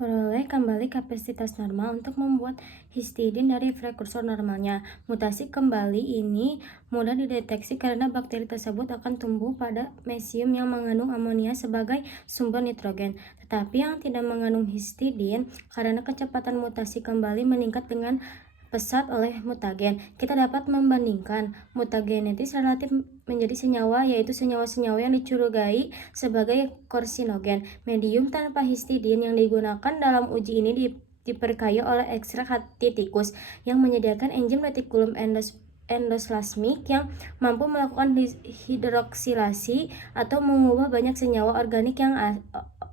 Peroleh kembali kapasitas normal untuk membuat histidin dari prekursor normalnya. Mutasi kembali ini mudah dideteksi karena bakteri tersebut akan tumbuh pada mesium yang mengandung amonia sebagai sumber nitrogen. Tetapi yang tidak mengandung histidin karena kecepatan mutasi kembali meningkat dengan pesat oleh mutagen. Kita dapat membandingkan mutagenetis relatif menjadi senyawa, yaitu senyawa-senyawa yang dicurigai sebagai karsinogen. Medium tanpa histidin yang digunakan dalam uji ini diperkaya oleh ekstrak hati tikus yang menyediakan enzim retikulum endoslasmik yang mampu melakukan hidroksilasi atau mengubah banyak senyawa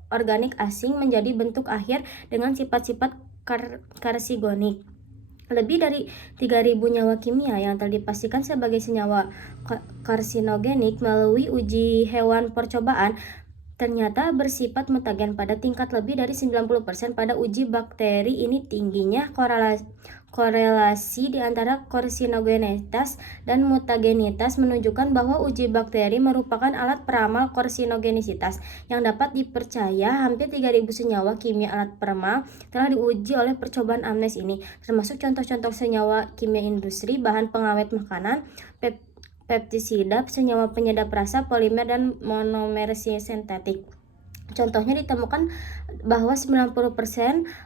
organik asing menjadi bentuk akhir dengan sifat-sifat karsigonik. Lebih dari 3.000 nyawa kimia yang telah dipastikan sebagai senyawa karsinogenik melalui uji hewan percobaan ternyata bersifat mutagen pada tingkat lebih dari 90%. Pada uji bakteri ini tingginya korelasi di antara karsinogenitas dan mutagenitas menunjukkan bahwa uji bakteri merupakan alat peramal karsinogenisitas yang dapat dipercaya. Hampir 3.000 senyawa kimia alat peramal telah diuji oleh percobaan Amnes ini, termasuk contoh-contoh senyawa kimia industri, bahan pengawet makanan, pestisida, senyawa penyedap rasa, polimer, dan monomer sintetik. Contohnya ditemukan bahwa 90%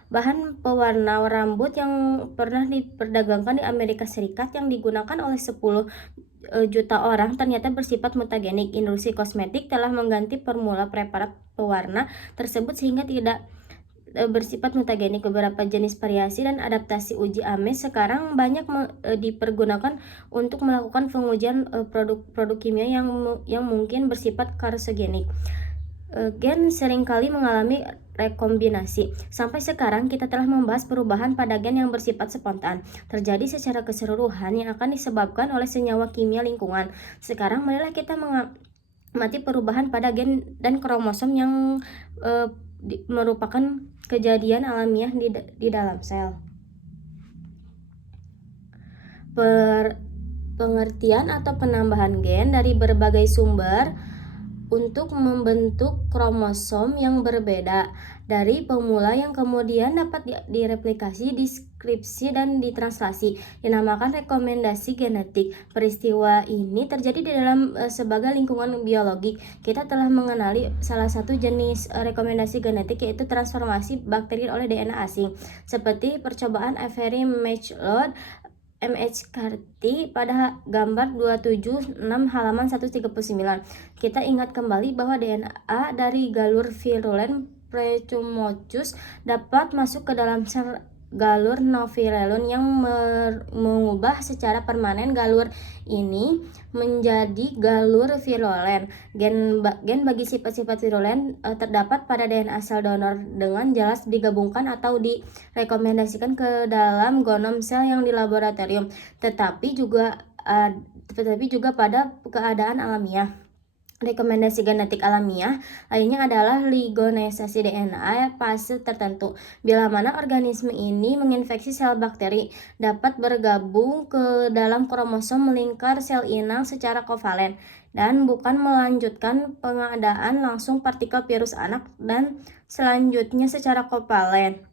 bahan pewarna rambut yang pernah diperdagangkan di Amerika Serikat yang digunakan oleh 10 juta orang ternyata bersifat mutagenik. Industri kosmetik telah mengganti formula preparat pewarna tersebut sehingga tidak bersifat mutagenik. Beberapa jenis variasi dan adaptasi uji Ames sekarang banyak dipergunakan untuk melakukan pengujian produk-produk kimia yang mungkin bersifat karsogenik. Gen seringkali mengalami rekombinasi. Sampai sekarang kita telah membahas perubahan pada gen yang bersifat spontan, terjadi secara keseluruhan yang akan disebabkan oleh senyawa kimia lingkungan. Sekarang marilah kita mengamati perubahan pada gen dan kromosom yang merupakan kejadian alamiah di dalam sel. Pengertian atau penambahan gen dari berbagai sumber untuk membentuk kromosom yang berbeda dari pemula yang kemudian dapat direplikasi, deskripsi, dan ditranslasi, dinamakan rekomendasi genetik. Peristiwa ini terjadi di dalam sebagai lingkungan biologi. Kita telah mengenali salah satu jenis rekomendasi genetik, yaitu transformasi bakteri oleh DNA asing, seperti percobaan Avery Matchload MHCarthy pada gambar 276 halaman 139. Kita ingat kembali bahwa DNA dari galur virulen Precumochus dapat masuk ke dalam sel galur novirelon yang mengubah secara permanen galur ini menjadi galur virulen. Gen bagi sifat-sifat virulen terdapat pada DNA sel donor dengan jelas digabungkan atau direkomendasikan ke dalam genom sel yang di laboratorium, tetapi juga pada keadaan alamiah. Rekomendasi genetik alamiah lainnya adalah ligonisasi DNA fase tertentu, bila mana organisme ini menginfeksi sel bakteri, dapat bergabung ke dalam kromosom melingkar sel inang secara kovalen, dan bukan melanjutkan pengadaan langsung partikel virus anak dan selanjutnya secara kovalen.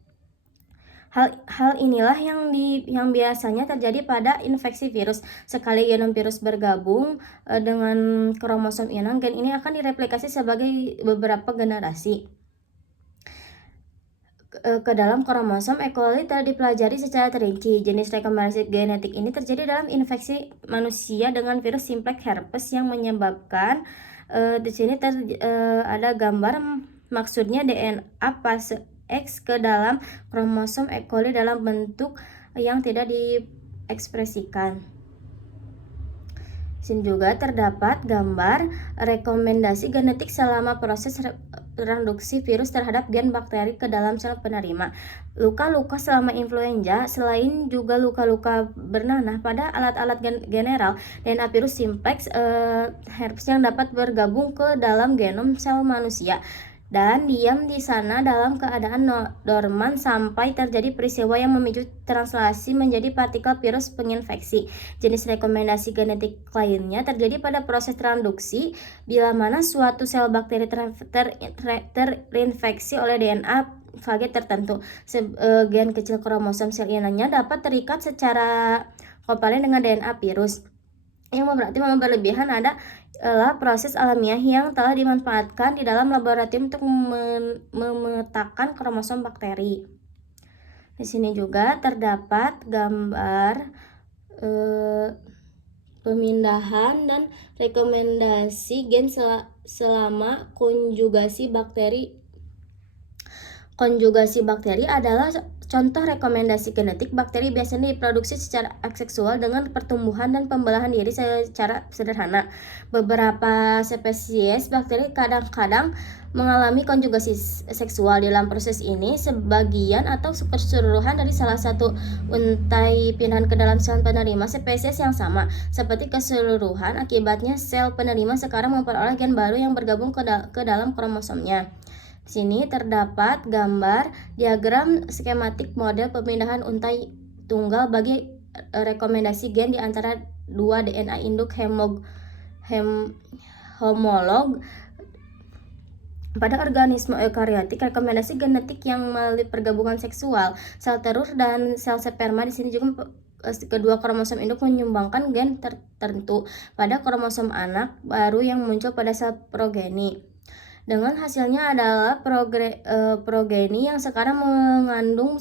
Hal inilah yang biasanya terjadi pada infeksi virus. Sekali genom virus bergabung dengan kromosom inang, gen ini akan direplikasi sebagai beberapa generasi ke dalam kromosom. E. coli telah dipelajari secara terinci. Jenis rekomendasi genetik ini terjadi dalam infeksi manusia dengan virus simplex herpes yang menyebabkan di sini ada gambar, maksudnya DNA fase X ke dalam kromosom E. coli dalam bentuk yang tidak diekspresikan. Sini juga terdapat gambar rekomendasi genetik selama proses transduksi virus terhadap gen bakteri ke dalam sel penerima. Luka-luka selama influenza, selain juga luka-luka bernanah pada alat-alat general DNA virus simplex herpes yang dapat bergabung ke dalam genom sel manusia dan diam di sana dalam keadaan dorman sampai terjadi peristiwa yang memicu translasi menjadi partikel virus penginfeksi. Jenis rekomendasi genetik lainnya terjadi pada proses transduksi, bila mana suatu sel bakteri terinfeksi oleh DNA fage tertentu. Gen kecil kromosom sel inangnya dapat terikat secara kovalen dengan DNA virus. Yang berarti memang berlebihan adalah proses alamiah yang telah dimanfaatkan di dalam laboratorium untuk memetakan kromosom bakteri. Di sini juga terdapat gambar pemindahan dan rekomendasi gen selama konjugasi bakteri. Konjugasi bakteri adalah contoh rekomendasi genetik. Bakteri biasanya diproduksi secara aseksual dengan pertumbuhan dan pembelahan diri secara sederhana. Beberapa spesies bakteri kadang-kadang mengalami konjugasi seksual. Dalam proses ini, sebagian atau keseluruhan dari salah satu untai pindahan ke dalam sel penerima spesies yang sama. Seperti keseluruhan, akibatnya sel penerima sekarang memperoleh gen baru yang bergabung ke dalam kromosomnya. Di sini terdapat gambar diagram skematik model pemindahan untai tunggal bagi rekomendasi gen di antara dua DNA induk homolog pada organisme eukariotik. Rekomendasi genetik yang melalui pergabungan seksual sel telur dan sel sperma. Di sini juga kedua kromosom induk menyumbangkan gen tertentu pada kromosom anak baru yang muncul pada sel progeni. Dengan hasilnya adalah progeni yang sekarang mengandung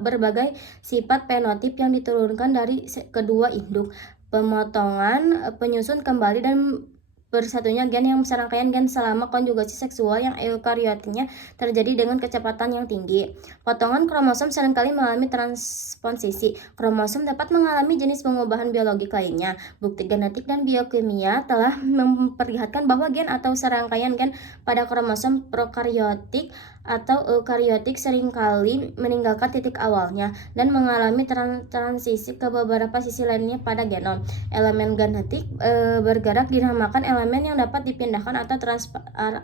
berbagai sifat fenotip yang diturunkan dari kedua induk. Pemotongan, penyusun kembali, dan bersatunya gen yang serangkaian gen selama konjugasi seksual yang eukariotiknya terjadi dengan kecepatan yang tinggi. Potongan kromosom seringkali mengalami transposisi. Kromosom dapat mengalami jenis pengubahan biologik lainnya. Bukti genetik dan biokimia telah memperlihatkan bahwa gen atau serangkaian gen pada kromosom prokariotik atau eukariotik seringkali meninggalkan titik awalnya dan mengalami transisi ke beberapa sisi lainnya pada genom. Elemen genetik bergerak dinamakan elemen yang dapat dipindahkan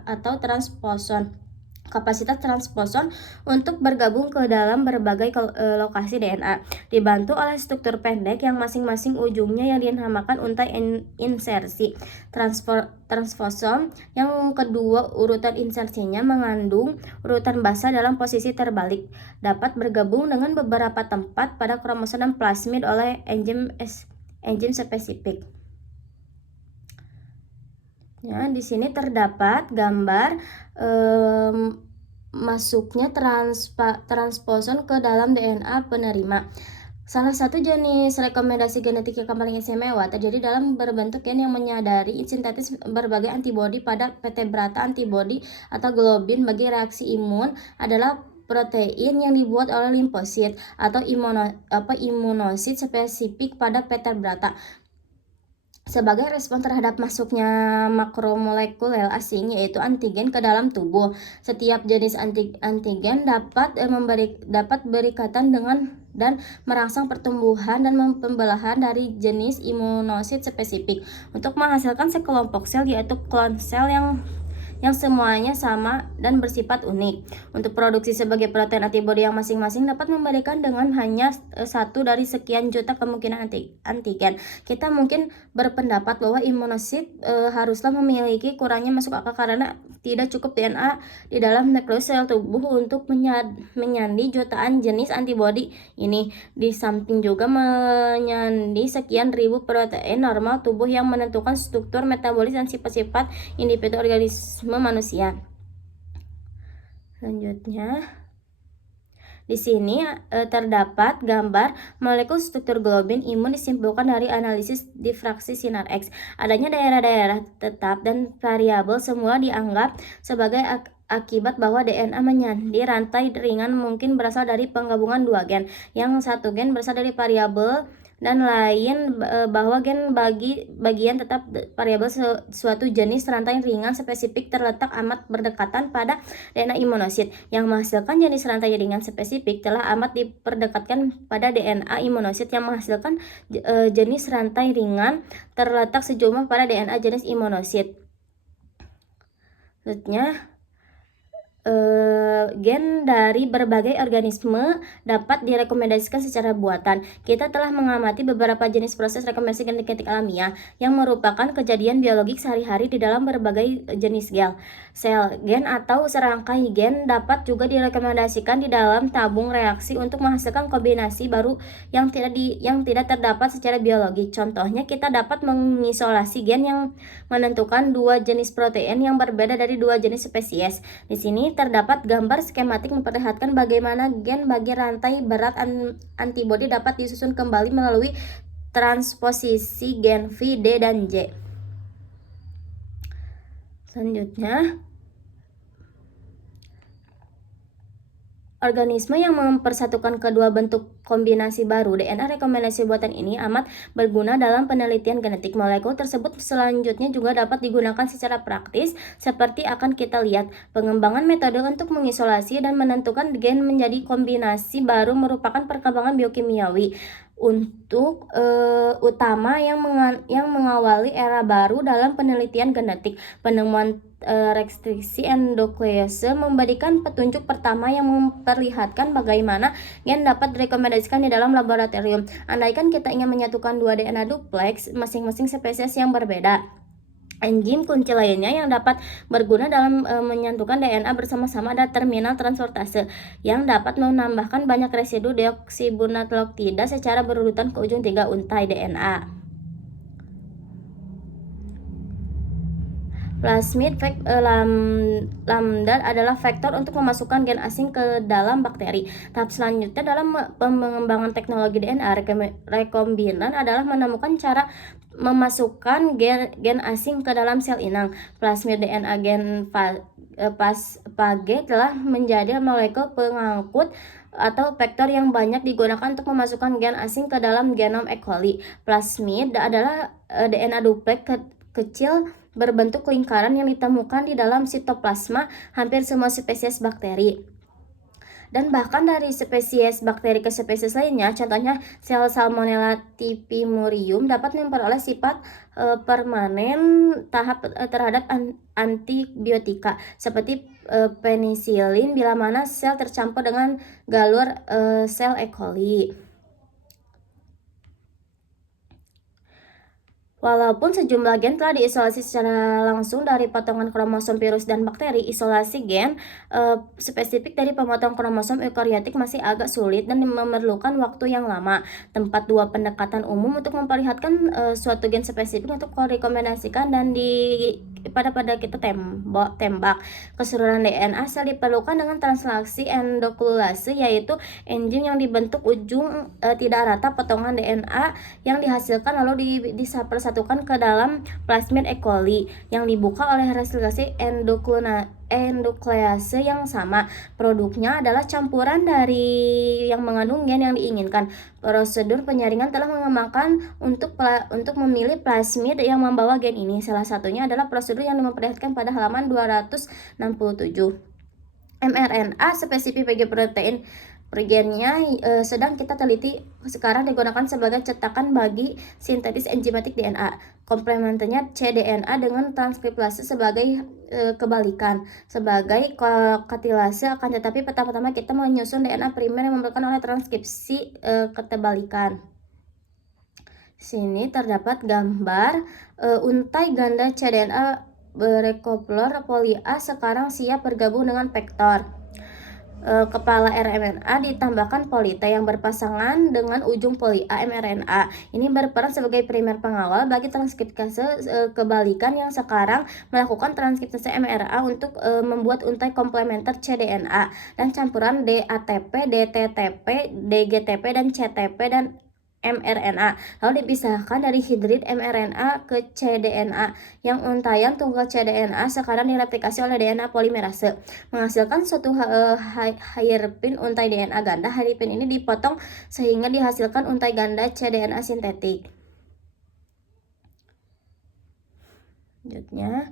atau transposon. Kapasitas transposon untuk bergabung ke dalam berbagai lokasi DNA dibantu oleh struktur pendek yang masing-masing ujungnya yang dinamakan untai insersi. Transposon yang kedua urutan insersinya mengandung urutan basa dalam posisi terbalik, dapat bergabung dengan beberapa tempat pada kromosom dan plasmid oleh enzim spesifik. Ya, di sini terdapat gambar masuknya transposon ke dalam DNA penerima. Salah satu jenis rekomendasi genetik yang paling istimewa terjadi dalam berbentuk gen yang menyadari sintetis berbagai antibodi pada vertebrata. Antibodi atau globin bagi reaksi imun adalah protein yang dibuat oleh limfosit atau imunosit spesifik pada vertebrata sebagai respon terhadap masuknya makromolekul asing, yaitu antigen, ke dalam tubuh. Setiap jenis antigen dapat berikatan dengan dan merangsang pertumbuhan dan pembelahan dari jenis imunosit spesifik untuk menghasilkan sekelompok sel, yaitu klon sel yang semuanya sama dan bersifat unik. Untuk produksi sebagai protein antibodi yang masing-masing dapat memberikan dengan hanya satu dari sekian juta kemungkinan antigen. Kita mungkin berpendapat bahwa imunosit haruslah memiliki kurangnya masuk akal karena tidak cukup DNA di dalam nukleus sel tubuh untuk menyandi jutaan jenis antibodi ini. Di samping juga menyandi sekian ribu protein normal tubuh yang menentukan struktur metabolis dan sifat-sifat individu organisme manusia. Selanjutnya, di sini terdapat gambar molekul struktur globin imun disimpulkan dari analisis difraksi sinar X. Adanya daerah-daerah tetap dan variabel semula dianggap sebagai akibat bahwa DNA menyandi rantai ringan mungkin berasal dari penggabungan dua gen. Yang satu gen berasal dari variabel dan lain bahwa gen bagian tetap variabel suatu jenis rantai ringan spesifik terletak amat berdekatan pada DNA imunosit yang menghasilkan jenis rantai ringan spesifik telah amat diperdekatkan pada DNA imunosit yang menghasilkan jenis rantai ringan terletak sejumlah pada DNA jenis imunosit. Selanjutnya, gen dari berbagai organisme dapat direkomendasikan secara buatan. Kita telah mengamati beberapa jenis proses rekomendasi genetik alamiah yang merupakan kejadian biologik sehari-hari di dalam berbagai jenis sel. Gen atau serangkai gen dapat juga direkomendasikan di dalam tabung reaksi untuk menghasilkan kombinasi baru yang tidak terdapat secara biologi. Contohnya, kita dapat mengisolasi gen yang menentukan dua jenis protein yang berbeda dari dua jenis spesies. Di sini terdapat gambar skematik memperlihatkan bagaimana gen bagi rantai berat antibodi dapat disusun kembali melalui transposisi gen V, D, dan J. Selanjutnya, organisme yang mempersatukan kedua bentuk kombinasi baru DNA rekomendasi buatan ini amat berguna dalam penelitian genetik. Molekul tersebut selanjutnya juga dapat digunakan secara praktis seperti akan kita lihat. Pengembangan metode untuk mengisolasi dan menentukan gen menjadi kombinasi baru merupakan perkembangan biokimiawi untuk utama yang mengawali era baru dalam penelitian genetik. Penemuan restriksi endoklease memberikan petunjuk pertama yang memperlihatkan bagaimana gen dapat direkomendasikan di dalam laboratorium. Andaikan kita ingin menyatukan dua DNA duplex masing-masing spesies yang berbeda, enzim kunci lainnya yang dapat berguna dalam menyatukan DNA bersama-sama adalah terminal transportase yang dapat menambahkan banyak residu deoksibunukleotida secara berurutan ke ujung 3 untai DNA. Plasmid lambda adalah vektor untuk memasukkan gen asing ke dalam bakteri. Tahap selanjutnya dalam pengembangan teknologi DNA rekombinan adalah menemukan cara memasukkan gen asing ke dalam sel inang. Plasmid DNA gen phage telah menjadi molekul pengangkut atau vektor yang banyak digunakan untuk memasukkan gen asing ke dalam genom E. coli. Plasmid adalah DNA duplex kecil berbentuk lingkaran yang ditemukan di dalam sitoplasma hampir semua spesies bakteri. Dan bahkan dari spesies bakteri ke spesies lainnya, contohnya sel Salmonella typhimurium dapat memperoleh sifat permanen terhadap antibiotika seperti penisilin bila mana sel tercampur dengan galur sel E. coli. Walaupun sejumlah gen telah diisolasi secara langsung dari potongan kromosom virus dan bakteri, isolasi gen spesifik dari pemotong kromosom eukariotik masih agak sulit dan memerlukan waktu yang lama. Tempat dua pendekatan umum untuk memperlihatkan suatu gen spesifik untuk direkomendasikan dan pada kita tembak. Keseluruhan DNA sel diperlukan dengan transaksi endoklulase, yaitu enzim yang dibentuk ujung tidak rata potongan DNA yang dihasilkan lalu dipersatukan ke dalam plasmid E. coli yang dibuka oleh restriksi endoklease yang sama. Produknya adalah campuran dari yang mengandung gen yang diinginkan. Prosedur penyaringan telah mengembangkan untuk memilih plasmid yang membawa gen ini. Salah satunya adalah prosedur yang memperlihatkan pada halaman 267. mRNA spesifik bagi protein gennya sedang kita teliti sekarang digunakan sebagai cetakan bagi sintetis enzimatik DNA. Komplementernya cDNA dengan transkriptase sebagai kebalikan sebagai katilase, akan tetapi pertama-tama kita menyusun DNA primer yang memerlukan oleh transkripsi keterbalikan. Sini terdapat gambar untai ganda cDNA rekoplor poli A sekarang siap bergabung dengan vektor. Kepala rMNA ditambahkan poli T yang berpasangan dengan ujung poli A mRNA. Ini berperan sebagai primer pengawal bagi transkriptase kebalikan yang sekarang melakukan transkriptase mRNA untuk membuat untai komplementer cDNA dan campuran DATP, DTTP, DGTP, dan CTP dan mRNA, lalu dipisahkan dari hidrid mRNA ke cDNA yang untaian tunggal cDNA sekarang direplikasi oleh DNA polimerase menghasilkan suatu hairpin untai DNA ganda. Hairpin ini dipotong sehingga dihasilkan untai ganda cDNA sintetik. Selanjutnya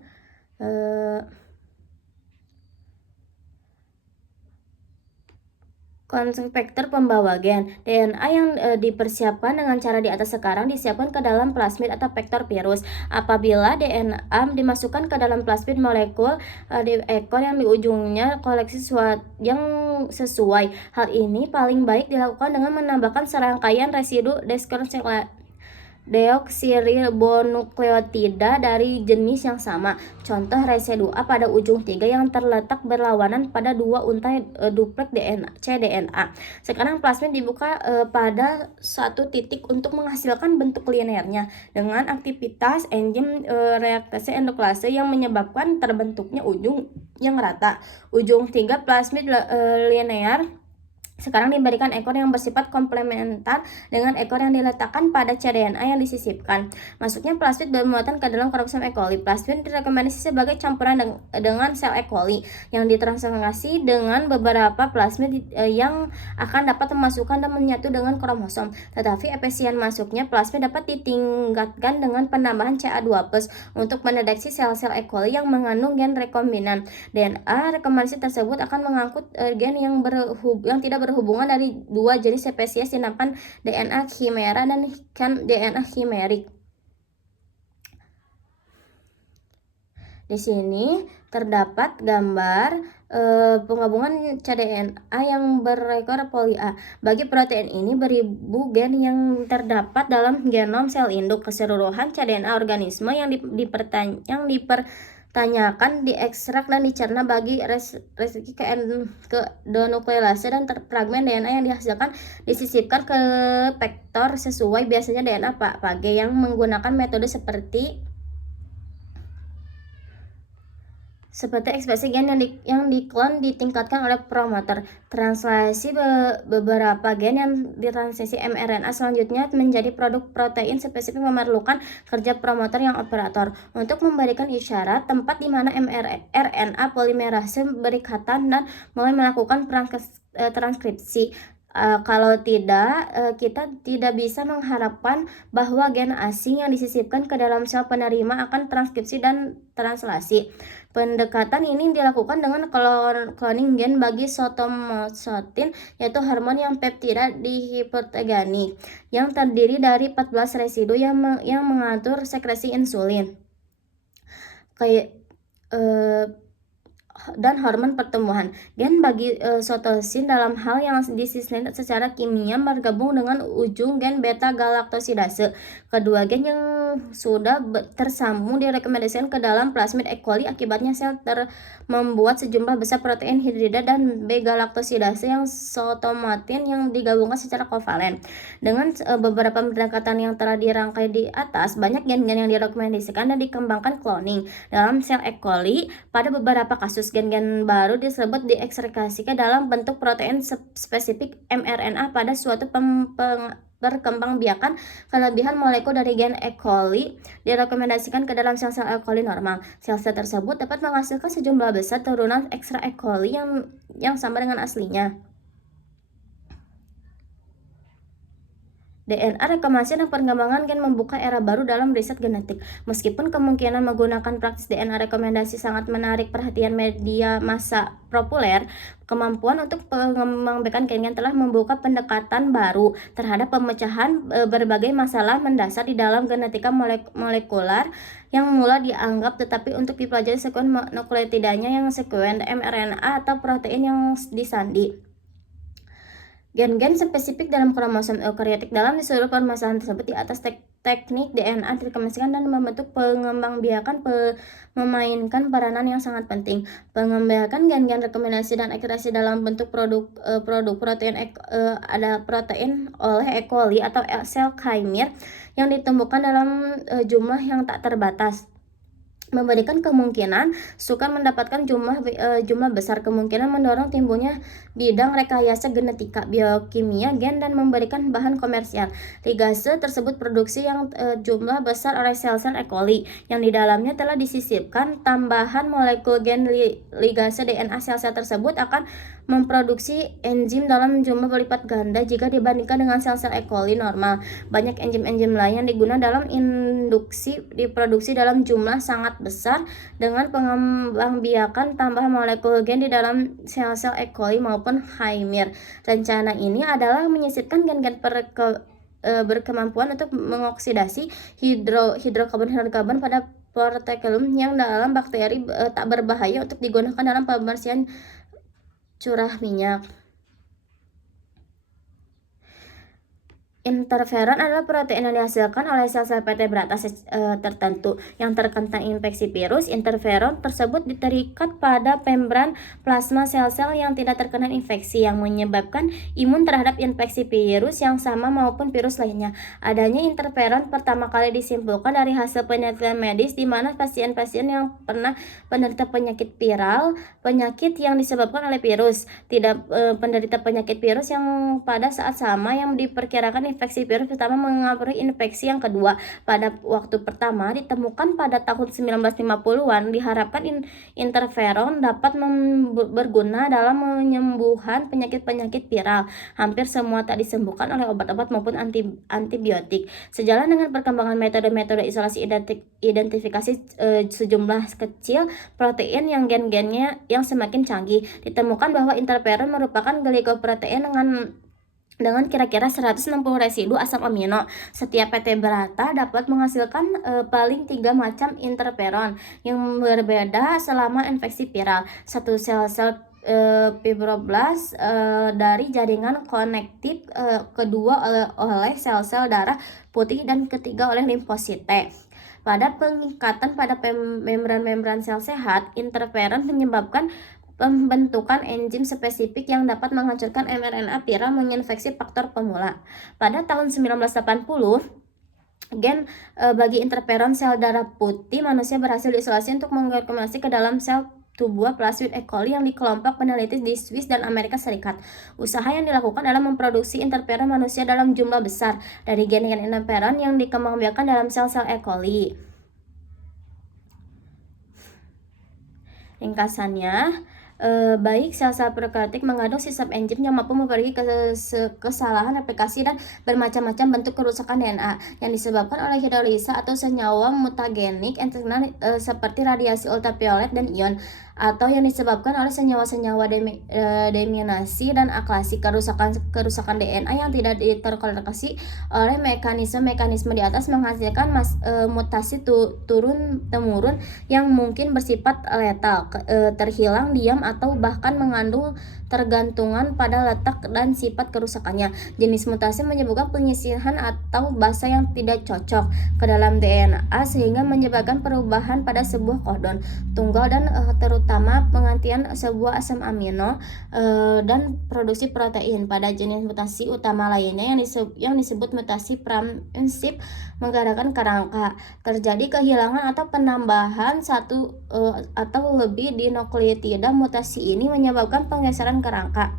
Konspektor pembawa gen. DNA yang dipersiapkan dengan cara di atas sekarang disiapkan ke dalam plasmid atau vektor virus. Apabila DNA dimasukkan ke dalam plasmid molekul di ekor yang di ujungnya koleksi yang sesuai. Hal ini paling baik dilakukan dengan menambahkan serangkaian residu deoksiribonukleotida dari jenis yang sama. Contoh residu A pada ujung 3 yang terletak berlawanan pada dua untai dupleks cDNA. Sekarang plasmid dibuka pada satu titik untuk menghasilkan bentuk linearnya dengan aktivitas enzim reaktase endoklase yang menyebabkan terbentuknya ujung yang rata. Ujung 3 plasmid linear sekarang diberikan ekor yang bersifat komplementar dengan ekor yang diletakkan pada cDNA yang disisipkan. Masuknya plasmid bermuatan ke dalam kromosom E. coli. Plasmid direkomendasi sebagai campuran dengan sel E. coli yang ditransformasi dengan beberapa plasmid yang akan dapat memasukkan dan menyatu dengan kromosom. Tetapi efisien masuknya plasmid dapat ditingkatkan dengan penambahan Ca2+ untuk mendeteksi sel-sel E. coli yang mengandung gen rekombinan. DNA rekomendasi tersebut akan mengangkut gen yang tidak berhubungan dari dua jenis spesies dinamakan DNA chimera dan DNA chimerik. Di sini terdapat gambar penggabungan cDNA yang berekor poli A. Bagi protein ini beribu gen yang terdapat dalam genom sel induk. Keseluruhan cDNA organisme yang dipertanyakan diekstrak dan dicerna bagi reaksi ke denuklease dan fragmen DNA yang dihasilkan disisipkan ke vektor sesuai, biasanya DNA phage yang menggunakan metode seperti ekspresi gen yang diklon ditingkatkan oleh promotor. Translasi beberapa gen yang ditranskripsi mRNA selanjutnya menjadi produk protein spesifik memerlukan kerja promotor yang operator untuk memberikan isyarat tempat di mana mRNA polimerase berikatan dan mulai melakukan transkripsi. Kalau tidak, kita tidak bisa mengharapkan bahwa gen asing yang disisipkan ke dalam sel penerima akan transkripsi dan translasi. Pendekatan ini dilakukan dengan cloning gen bagi somatin, yaitu hormon yang peptida dihipertegani, yang terdiri dari 14 residu yang mengatur sekresi insulin dan hormon pertumbuhan. Gen bagi sitosin dalam hal yang disisipkan secara kimia bergabung dengan ujung gen beta galaktosidase. Kedua gen yang sudah tersambung direkomendasikan ke dalam plasmid E. coli. Akibatnya sel membuat sejumlah besar protein hidrida dan B-galaktosidase yang somatin yang digabungkan secara kovalen. Dengan beberapa pendekatan yang telah dirangkai di atas, banyak gen-gen yang direkomendasikan dan dikembangkan cloning dalam sel E. coli. Pada beberapa kasus, gen-gen baru disebut diekstrakasi dalam bentuk protein spesifik mRNA pada suatu perkembangbiakan. Kelebihan molekul dari gen E. coli direkomendasikan ke dalam sel-sel E. coli normal. Sel-sel tersebut dapat menghasilkan sejumlah besar turunan ekstra E. coli yang sama dengan aslinya. DNA rekomendasi dan pengembangan gen membuka era baru dalam riset genetik. Meskipun kemungkinan menggunakan praktis DNA rekomendasi sangat menarik perhatian media massa populer, kemampuan untuk mengembangkan gen telah membuka pendekatan baru terhadap pemecahan berbagai masalah mendasar di dalam genetika molekular yang mula dianggap tetapi untuk dipelajari sekuen nukleotidanya yang sekuen mRNA atau protein yang disandi. Gen-gen spesifik dalam kromosom eukariotik. Dalam seluruh permasalahan tersebut di atas, teknik DNA direkomendasikan dan membentuk pengembangbiakan memainkan peranan yang sangat penting. Pengembangbiakan gen-gen rekomendasi dan ekspresi dalam bentuk produk protein ada protein oleh E. coli atau sel chimera yang ditumbuhkan dalam jumlah yang tak terbatas, memberikan kemungkinan sukar mendapatkan jumlah besar. Kemungkinan mendorong timbulnya bidang rekayasa genetika, biokimia gen dan memberikan bahan komersial. Ligase tersebut produksi yang jumlah besar oleh sel-sel E. coli yang di dalamnya telah disisipkan tambahan molekul gen ligase DNA. Sel-sel tersebut akan memproduksi enzim dalam jumlah berlipat ganda jika dibandingkan dengan sel-sel E. coli normal. Banyak enzim-enzim lain yang digunakan dalam induksi diproduksi dalam jumlah sangat besar dengan pengembangbiakan tambahan molekul gen di dalam sel-sel E. coli maupun Haemer. Rencana ini adalah menyisipkan gen-gen berkemampuan untuk mengoksidasi hidrokarbon pada proteolum yang dalam bakteri tak berbahaya untuk digunakan dalam pembersihan curah minyak. Interferon adalah protein yang dihasilkan oleh sel-sel vertebrata tertentu yang terkena infeksi virus. Interferon tersebut terikat pada membran plasma sel-sel yang tidak terkena infeksi, yang menyebabkan imun terhadap infeksi virus yang sama maupun virus lainnya. Adanya interferon pertama kali disimpulkan dari hasil penelitian medis di mana pasien-pasien yang pernah penderita penyakit viral, penyakit yang disebabkan oleh virus, tidak penderita penyakit virus yang pada saat sama yang diperkirakan infeksi virus pertama mengakhiri infeksi yang kedua. Pada waktu pertama ditemukan pada tahun 1950-an, diharapkan interferon dapat berguna dalam penyembuhan penyakit-penyakit viral. Hampir semua tak disembuhkan oleh obat-obat maupun antibiotik. Sejalan dengan perkembangan metode-metode isolasi identifikasi sejumlah kecil protein yang gen-gennya yang semakin canggih, ditemukan bahwa interferon merupakan glicoprotein dengan kira-kira 160 residu asam amino. Setiap vertebrata dapat menghasilkan paling 3 macam interferon yang berbeda selama infeksi viral. Satu sel-sel fibroblast dari jaringan konektif, kedua oleh sel-sel darah putih, dan ketiga oleh limfosit T. Pada pengikatan pada membran-membran sel sehat, interferon menyebabkan pembentukan enzim spesifik yang dapat menghancurkan mRNA viral menginfeksi faktor pemula. Pada tahun 1980, gen bagi interferon sel darah putih manusia berhasil diisolasi untuk mengakumulasi ke dalam sel tubuh plasmid E. coli yang di kelompok peneliti di Swiss dan Amerika Serikat. Usaha yang dilakukan adalah memproduksi interferon manusia dalam jumlah besar dari gen-gen interferon yang dikembangbiakan dalam sel-sel E. coli. Ringkasannya, baik sel-sel prokaryotik mengandung sistem enzim yang mampu memperbaiki kesalahan replikasi dan bermacam-macam bentuk kerusakan DNA yang disebabkan oleh hidrolisa atau senyawa mutagenik seperti radiasi ultraviolet dan ion, atau yang disebabkan oleh senyawa-senyawa deaminasi dan aklasi. Kerusakan DNA yang tidak terkoreksi oleh mekanisme di atas menghasilkan mutasi turun-temurun yang mungkin bersifat letal, terhilang diam, atau bahkan mengandung tergantungan pada letak dan sifat kerusakannya. Jenis mutasi menyebabkan penyisihan atau basa yang tidak cocok ke dalam DNA sehingga menyebabkan perubahan pada sebuah kodon tunggal dan terutama penggantian sebuah asam amino dan produksi protein. Pada jenis mutasi utama lainnya yang disebut mutasi prinsip menggerakkan kerangka, terjadi kehilangan atau penambahan satu atau lebih di nukleotida. Mutasi ini menyebabkan penggeseran kerangka.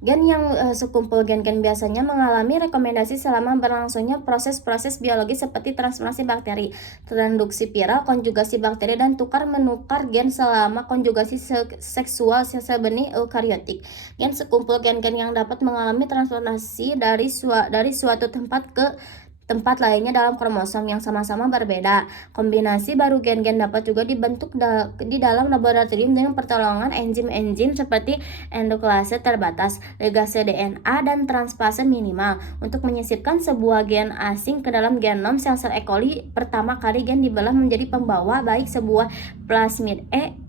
Gen yang sekumpul gen-gen biasanya mengalami rekomendasi selama berlangsungnya proses-proses biologi seperti transformasi bakteri, transduksi viral, konjugasi bakteri, dan tukar-menukar gen selama konjugasi seksual sel-sel benih eukariotik. Gen sekumpul gen-gen yang dapat mengalami transformasi dari suatu tempat ke tempat lainnya dalam kromosom yang sama-sama berbeda. Kombinasi baru gen-gen dapat juga dibentuk di dalam laboratorium dengan pertolongan enzim-enzim seperti endoklase terbatas, ligase DNA, dan transfase minimal. Untuk menyisipkan sebuah gen asing ke dalam genom sel-sel E. coli, pertama kali gen dibelah menjadi pembawa baik sebuah plasmid E.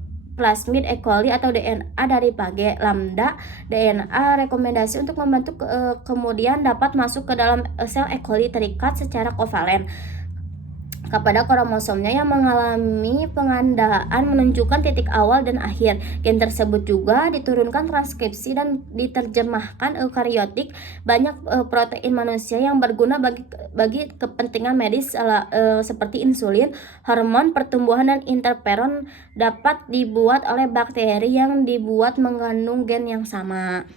coli atau DNA dari phage lambda. DNA rekomendasi untuk membentuk kemudian dapat masuk ke dalam sel E. coli terikat secara kovalen kepada kromosomnya yang mengalami pengandaan menunjukkan titik awal dan akhir. Gen tersebut juga diturunkan transkripsi dan diterjemahkan eukariotik. Banyak protein manusia yang berguna bagi kepentingan medis seperti insulin, hormon pertumbuhan, dan interferon dapat dibuat oleh bakteri yang dibuat mengandung gen yang sama.